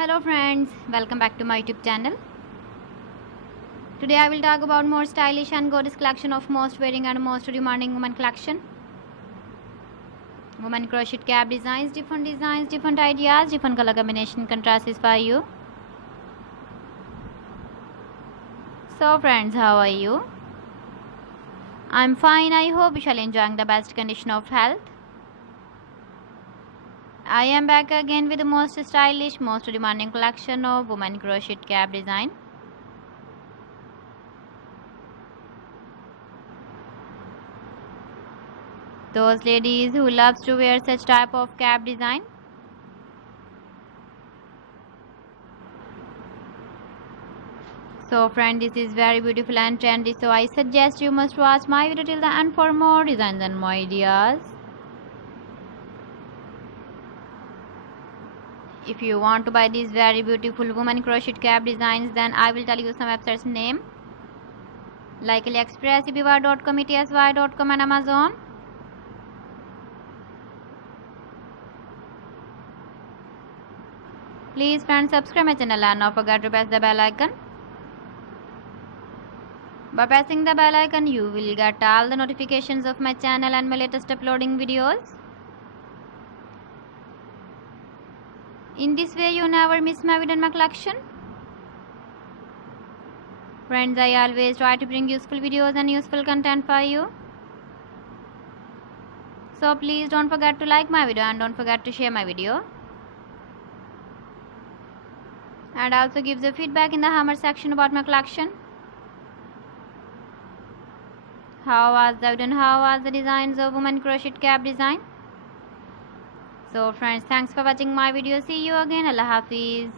Hello friends, welcome back to my YouTube channel. Today I will talk about more stylish and gorgeous collection of most wearing and most demanding women collection. Women crochet cap designs, different ideas, different color combination contrasts for you. So friends, how are you? I'm fine. I hope you shall enjoying the best condition of health. I am back again with the most stylish, most demanding collection of women crochet cap design. Those ladies who loves to wear such type of cap design. So friend, this is very beautiful and trendy, so I suggest you must watch my video till the end for more designs and more ideas. If you want to buy these very beautiful women crochet cap designs, then I will tell you some websites name like AliExpress, eBay.com, ETSY.com and Amazon. Please friends, subscribe my channel and don't forget to press the bell icon. By pressing the bell icon, you will get all the notifications of my channel and my latest uploading videos. In this way, you never miss my video and my collection. Friends, I always try to bring useful videos and useful content for you. So please don't forget to like my video and don't forget to share my video. And also give the feedback in the hammer section about my collection. How was the video and how was the designs of women crochet cap design? So friends, thanks for watching my video. See you again. Allah Hafiz.